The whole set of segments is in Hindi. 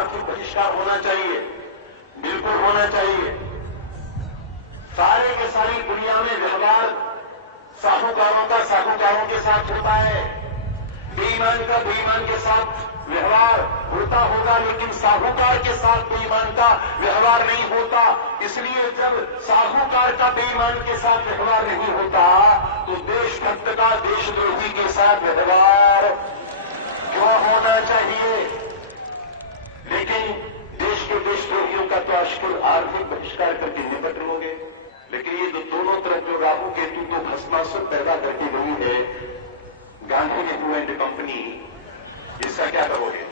आर्थिक बहिष्कार होना चाहिए, बिल्कुल होना चाहिए। सारे के सारी दुनिया में व्यवहार साहूकारों का साहूकारों के साथ होता है, बेईमान का बेईमान के साथ व्यवहार होता होगा, लेकिन साहूकार के साथ बेईमान का व्यवहार नहीं होता। इसलिए जब साहूकार का बेईमान के साथ व्यवहार नहीं होता तो देशभक्त का देशद्रोही के साथ व्यवहार क्यों होना चाहिए? लेकिन देश के देशद्रोहियों का तो आजकल आर्थिक बहिष्कार करके निपट लोगे, लेकिन ये जो दोनों तरफ जो राहु केतु तो भस्मासुर पैदा करके गई है गांधी नेहरू एंड कंपनी, इसका क्या करोगे?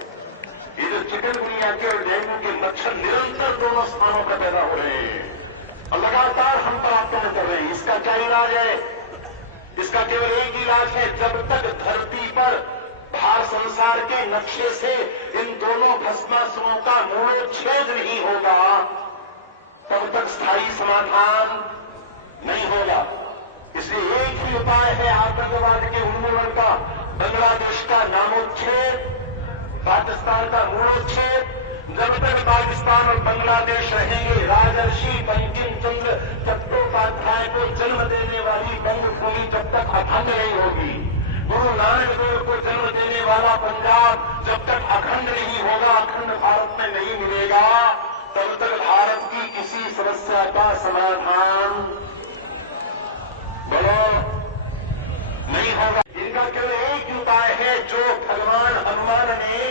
ये जो चिकनगुनिया के और डेंगू के मच्छर निरंतर दोनों स्थानों पर पैदा हो रहे हैं और लगातार हम पर आक्रमण कर रहे हैं, इसका क्या इलाज है? इसका केवल एक इलाज है, जब तक धरती पर भार संसार के नक्शे से इन दोनों भस्मासुरों का मूलोच्छेद नहीं होगा तब तक स्थायी समाधान नहीं होगा। इसलिए एक ही उपाय है आतंकवाद के उन्मूलन का, बांग्लादेश का नामोच्छेद, पाकिस्तान का मूलोच्छेद। जब तक पाकिस्तान और बांग्लादेश रहेंगे, राजर्षि बंकिम चंद्र चट्टोपाध्याय को जन्म देने वाली बंगभूमि जब तक अखंड नहीं होगी, गुरु नानक देव को जन्म देने वाला पंजाब जब तक अखंड नहीं होगा, अखंड भारत में नहीं मिलेगा, तब तक भारत की किसी समस्या का समाधान बोलो नहीं होगा। इनका केवल एक ही उपाय है, जो भगवान हनुमान ने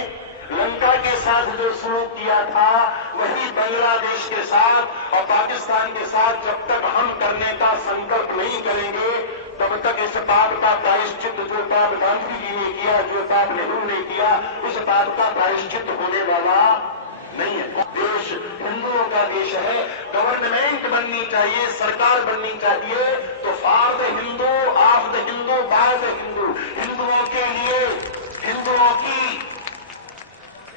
लंका के साथ जो सलूक किया था वही बांग्लादेश के साथ और पाकिस्तान के साथ जब तक हम करने का संकल्प नहीं करेंगे तब तक इस पाप का प्रायश्चित, जो पाप गांधी जी ने किया, जो पाप नेहरू ने किया, उस पाप का प्रायश्चित होने वाला नहीं है। देश हिंदुओं का देश है, गवर्नमेंट बननी चाहिए, सरकार बननी चाहिए तो for the Hindu, of the Hindu, by the Hindu, हिंदुओं के लिए,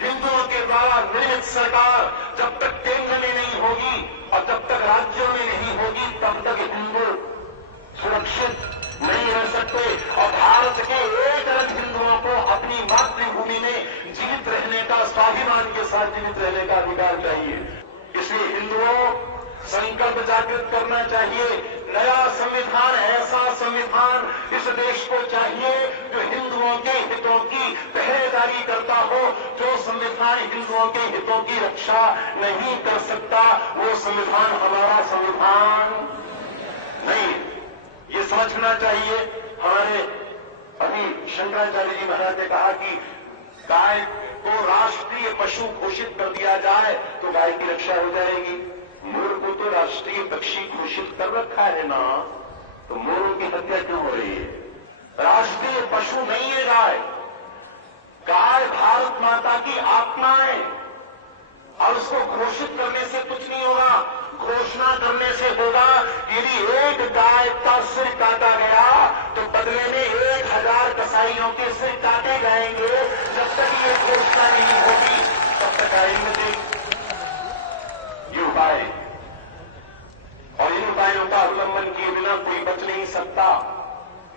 हिंदुओं के द्वारा निर्मित सरकार जब तक केंद्र में नहीं होगी और जब तक राज्यों में नहीं होगी तब तक हिंदू सुरक्षित नहीं रह सकते। और भारत के 1 अरब हिंदुओं को अपनी मातृभूमि में जीवित रहने का, स्वाभिमान के साथ जीवित रहने का अधिकार चाहिए। इसलिए हिंदुओं संकल्प जागृत करना चाहिए। नया संविधान, ऐसा संविधान इस देश को चाहिए जो हिंदुओं के हितों की पहरेदारी करता हो। जो संविधान हिंदुओं के हितों की रक्षा नहीं कर सकता वो संविधान हमारा संविधान नहीं। ये समझना चाहिए। हमारे अभी शंकराचार्य जी महाराज ने कहा कि गाय को राष्ट्रीय पशु घोषित कर दिया जाए तो गाय की रक्षा हो जाएगी। मोर को तो राष्ट्रीय पक्षी घोषित कर रखा है ना, तो मोरों की हत्या क्यों हो रही है? राष्ट्रीय पशु नहीं है गाय। गाय भारत माता की आत्मा है और उसको घोषित करने से कुछ नहीं होगा। घोषणा करने से होगा। यदि एक गाय का सिर काटा गया तो बदले में 1000 कसाईयों के सिर काटे जाएंगे। जब तक ये घोषणा नहीं होगी तब तक आएंगे ये उपाय। और इन उपायों का अवलंबन किए बिना कोई बच नहीं सकता।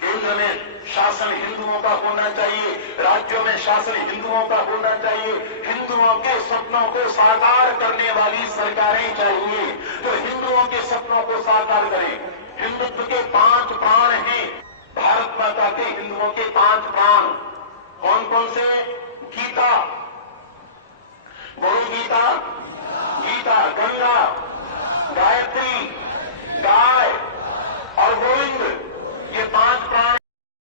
केंद्र में शासन हिंदुओं का होना चाहिए, राज्यों में शासन हिंदुओं का होना चाहिए। हिंदुओं के सपनों को साकार करने वाली सरकारें चाहिए जो हिंदुओं के सपनों को साकार करें। हिंदुत्व के 5 प्राण हैं। भारत माता के हिंदुओं के 5 प्राण कौन कौन से? गीता, बोलो गीता, गीता, गंगा, गायत्री, गाय और बोलो